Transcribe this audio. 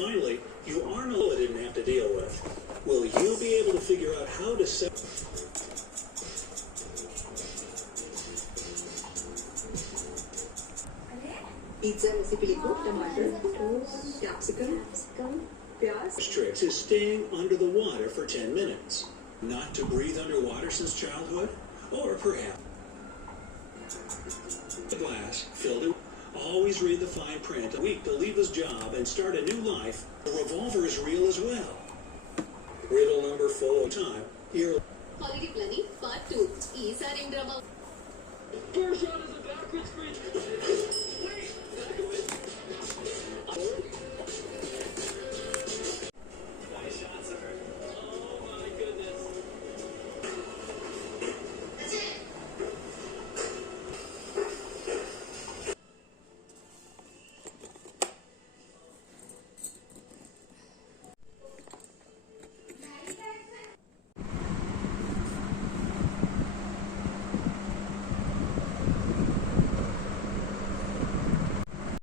finally, you aren't alone. Didn't have to deal with. Will you be able to figure out how to set? Pizza recipe को टमाटर, capsicum, प्याज. Tricks is staying under the water for 10 minutes. Not to breathe underwater since childhood? Or perhaps the glass filled it. Always read the fine print a week to leave his job and start a new life. The revolver is real as well. Riddle number 4 time. Here. Holiday Planning Part 2. Isari drama. First shot is a backwards screen. Wait!